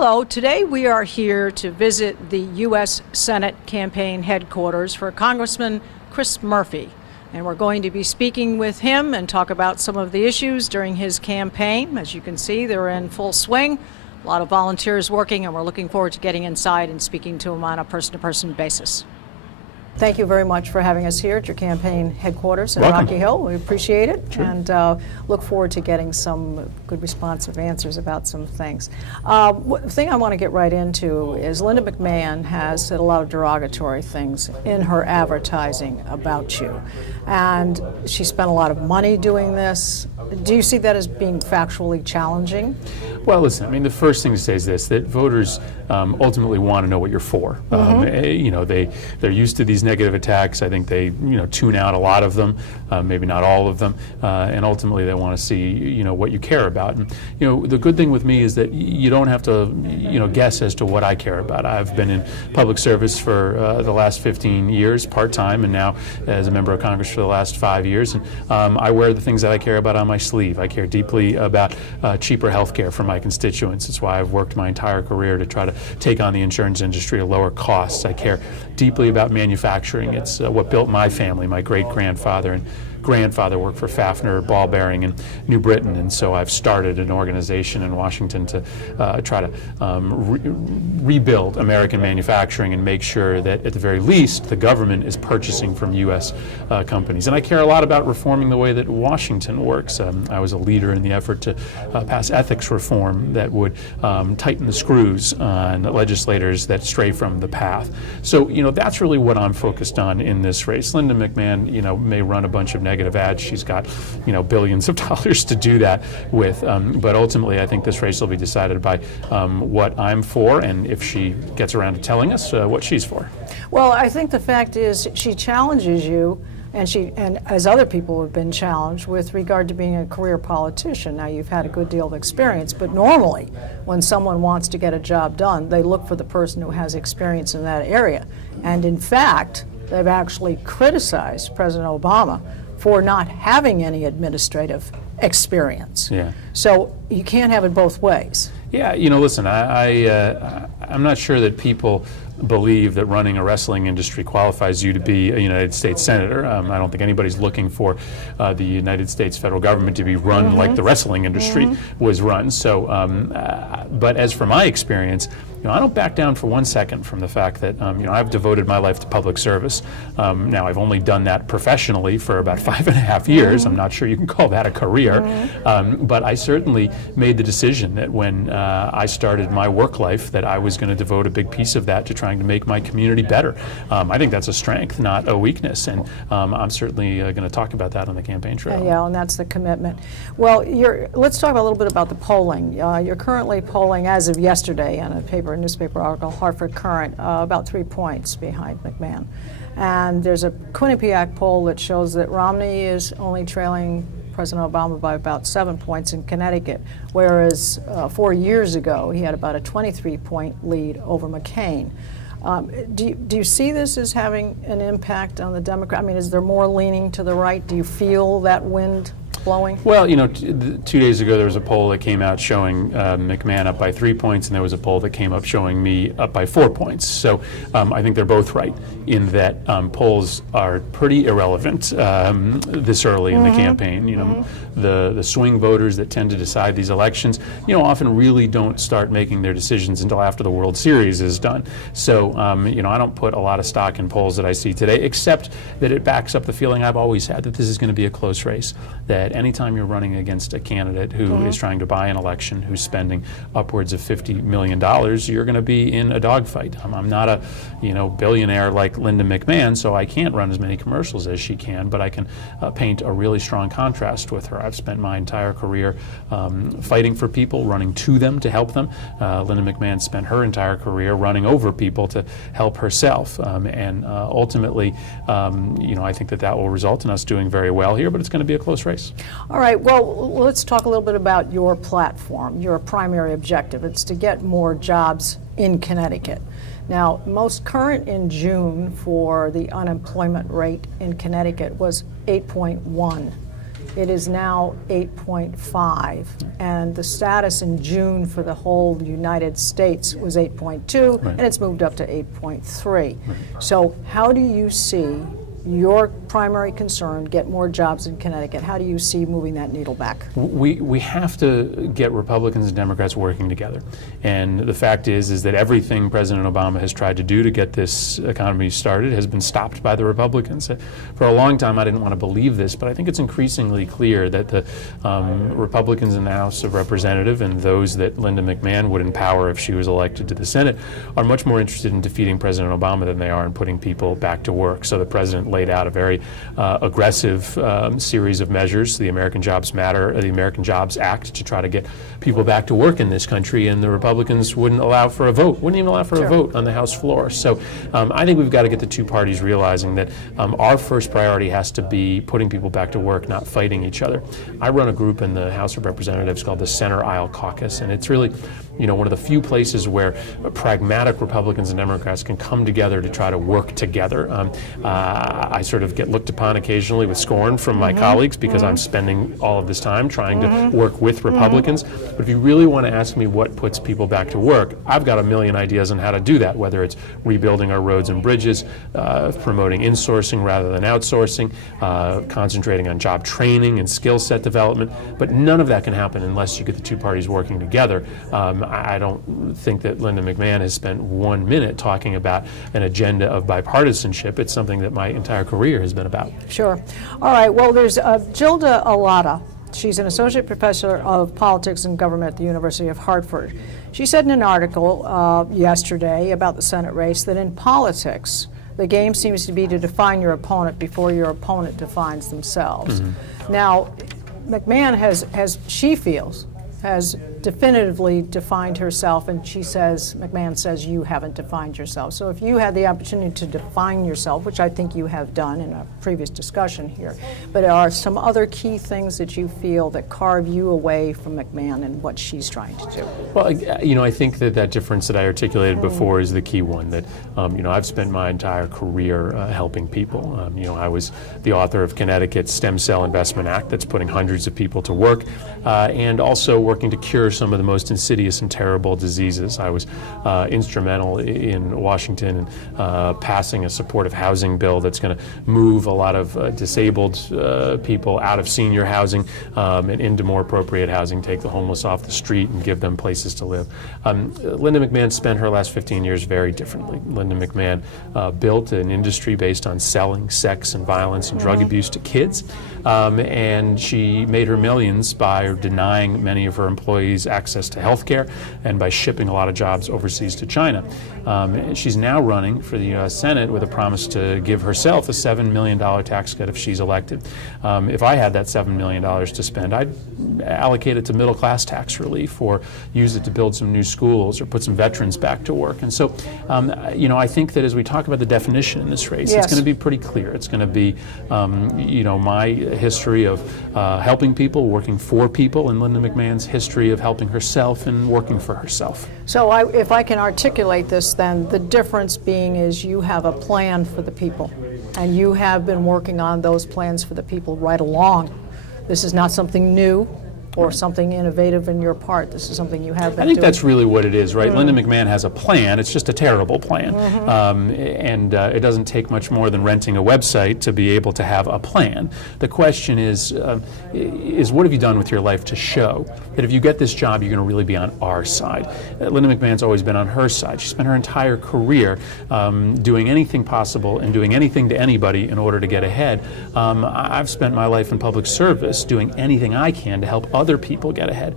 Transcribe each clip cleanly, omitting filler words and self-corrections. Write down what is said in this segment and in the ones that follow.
Hello, today we are here to visit the U.S. Senate campaign headquarters for Congressman Chris Murphy. And we're going to be speaking with him and talk about some of the issues during his campaign. As you can see, they're in full swing. A lot of volunteers working, and we're looking forward to getting inside and speaking to him on a person-to-person basis. Thank you very much for having us here at your campaing headquarters in Welcome. Rocky Hill. We appreciate it. Sure. And look forward to getting some good responsive answers about some things. The thing I want to get right into is Linda McMahon has said a lot of derogatory things in her advertising about you. And she spent a lot of money doing this. Do you see that as being factually challenging? Well, listen, I mean, the first thing to say is this, that voters ultimately want to know what you're for. They're used to these negative attacks. I think they, tune out a lot of them, maybe not all of them, and ultimately they want to see, what you care about. And, the good thing with me is that you don't have to, guess as to what I care about. I've been in public service for the last 15 years, part-time, and now as a member of Congress for the last 5 years. And I wear the things that I care about on my sleeve. I care deeply about cheaper health care for my constituents. It's why I've worked my entire career to try to take on the insurance industry to lower costs. I care deeply about manufacturing. It's what built my family. My great-grandfather and grandfather worked for Fafner Ball Bearing in New Britain, and so I've started an organization in Washington to try to rebuild American manufacturing and make sure that at the very least the government is purchasing from U.S. Companies. And I care a lot about reforming the way that Washington works. I was a leader in the effort to pass ethics reform that would tighten the screws on legislators that stray from the path. So, that's really what I'm focused on in this race. Linda McMahon, may run a bunch of negative ads. She's got, billions of dollars to do that with. But ultimately, I think this race will be decided by what I'm for, and if she gets around to telling us what she's for. Well, I think the fact is she challenges you, and as other people have been challenged with regard to being a career politician. Now, you've had a good deal of experience, but normally when someone wants to get a job done, they look for the person who has experience in that area. And in fact, they've actually criticized President Obama for not having any administrative experience. Yeah. So you can't have it both ways. Yeah, listen, I'm not sure that people believe that running a wrestling industry qualifies you to be a United States Senator. I don't think anybody's looking for the United States federal government to be run like the wrestling industry was run. So, but as for my experience, I don't back down for 1 second from the fact that, I've devoted my life to public service. Now, I've only done that professionally for about 5.5 years. I'm not sure you can call that a career. But I certainly made the decision that when I started my work life that I was going to devote a big piece of that to trying to make my community better. I think that's a strength, not a weakness. And I'm certainly going to talk about that on the campaign trail. Yeah, and that's the commitment. Well, let's talk a little bit about the polling. You're currently polling, as of yesterday, on a newspaper article, Hartford Courant, about 3 points behind McMahon. And there's a Quinnipiac poll that shows that Romney is only trailing President Obama by about 7 points in Connecticut, whereas 4 years ago he had about a 23-point lead over McCain. Do you see this as having an impact on the Democrat? I mean, is there more leaning to the right? Do you feel that wind blowing? Well, 2 days ago there was a poll that came out showing McMahon up by 3 points, and there was a poll that came up showing me up by 4 points. So I think they're both right in that polls are pretty irrelevant this early in the campaign. The swing voters that tend to decide these elections, often really don't start making their decisions until after the World Series is done. So, I don't put a lot of stock in polls that I see today, except that it backs up the feeling I've always had that this is going to be a close race, that anytime you're running against a candidate who is trying to buy an election, who's spending upwards of $50 million, you're going to be in a dogfight. I'm not a, billionaire like Linda McMahon, so I can't run as many commercials as she can, but I can paint a really strong contrast with her. I've spent my entire career fighting for people, running to them to help them. Linda McMahon spent her entire career running over people to help herself. And ultimately, I think that will result in us doing very well here, but it's going to be a close race. All right, well, let's talk a little bit about your platform, your primary objective. It's to get more jobs in Connecticut. Now, most current in June for the unemployment rate in Connecticut was 8.1. It is now 8.5, and the status in June for the whole United States was 8.2, and it's moved up to 8.3. So how do you see your primary concern, get more jobs in Connecticut? How do you see moving that needle back? We have to get Republicans and Democrats working together. And the fact is that everything President Obama has tried to do to get this economy started has been stopped by the Republicans. For a long time, I didn't want to believe this, but I think it's increasingly clear that the Republicans in the House of Representatives and those that Linda McMahon would empower if she was elected to the Senate are much more interested in defeating President Obama than they are in putting people back to work. So the president laid out a very aggressive series of measures, the American Jobs Matter, the American Jobs Act, to try to get people back to work in this country, and the Republicans wouldn't allow for a vote, wouldn't even allow for a vote on the House floor. So I think we've got to get the two parties realizing that our first priority has to be putting people back to work, not fighting each other. I run a group in the House of Representatives called the Center Aisle Caucus, and it's really one of the few places where pragmatic Republicans and Democrats can come together to try to work together. I sort of get looked upon occasionally with scorn from my colleagues because I'm spending all of this time trying to work with Republicans. But if you really want to ask me what puts people back to work, I've got a million ideas on how to do that, whether it's rebuilding our roads and bridges, promoting insourcing rather than outsourcing, concentrating on job training and skill set development. But none of that can happen unless you get the two parties working together. I don't think that Linda McMahon has spent 1 minute talking about an agenda of bipartisanship. It's something that my entire career has been about. Sure. All right. Well, there's Gilda Alata. She's an associate professor of politics and government at the University of Hartford. She said in an article yesterday about the Senate race that in politics, the game seems to be to define your opponent before your opponent defines themselves. Now, McMahon she feels, has definitively defined herself, and McMahon says you haven't defined yourself. So if you had the opportunity to define yourself, which I think you have done in a previous discussion here, but are some other key things that you feel that carve you away from McMahon and what she's trying to do? Well, I think that difference that I articulated before is the key one, that, I've spent my entire career helping people. I was the author of Connecticut's Stem Cell Investment Act that's putting hundreds of people to work, and also working to cure some of the most insidious and terrible diseases. I was instrumental in Washington in passing a supportive housing bill that's going to move a lot of disabled people out of senior housing and into more appropriate housing, take the homeless off the street and give them places to live. Linda McMahon spent her last 15 years very differently. Linda McMahon built an industry based on selling sex and violence and drug abuse to kids, and she made her millions by denying many of her employees access to health care and by shipping a lot of jobs overseas to China. She's now running for the U.S. Senate with a promise to give herself a $7 million tax cut if she's elected. If I had that $7 million to spend, I'd allocate it to middle-class tax relief or use it to build some new schools or put some veterans back to work. And so, I think that as we talk about the definition in this race, it's going to be pretty clear. It's going to be, my history of helping people, working for people, and Linda McMahon's history of helping herself and working for herself. So if I can articulate this, then the difference being is you have a plan for the people, and you have been working on those plans for the people right along. This is not something new or something innovative in your part. This is something you have been doing. I think that's really what it is, right? Linda McMahon has a plan. It's just a terrible plan. And it doesn't take much more than renting a website to be able to have a plan. The question is what have you done with your life to show that if you get this job, you're going to really be on our side? Linda McMahon's always been on her side. She spent her entire career doing anything possible and doing anything to anybody in order to get ahead. I've spent my life in public service doing anything I can to help other people get ahead.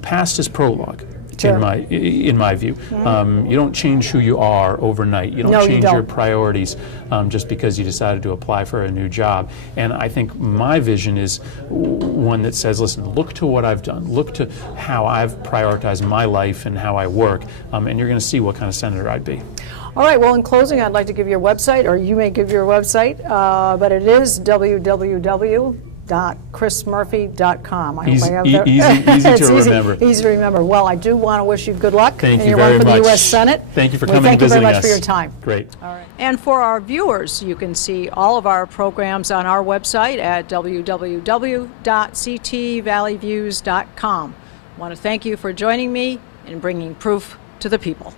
Past is prologue. Sure. In my view. You don't change who you are overnight. You don't change your priorities just because you decided to apply for a new job. And I think my vision is one that says, listen, look to what I've done. Look to how I've prioritized my life and how I work, and you're going to see what kind of senator I'd be. All right, well, in closing, I'd like to give your website, or you may give your website, but it is www. www.chrismurphy.com. I hope Easy- I have e- that- easy- easy It's to remember. Easy to remember. Well, I do want to wish you good luck Thank in you your run very for the much. U.S. Senate. Thank you for We coming and thank you very visiting much us. for your time. Great. All right. And for our viewers, you can see all of our programs on our website at www.ctvalleyviews.com. I want to thank you for joining me in bringing proof to the people.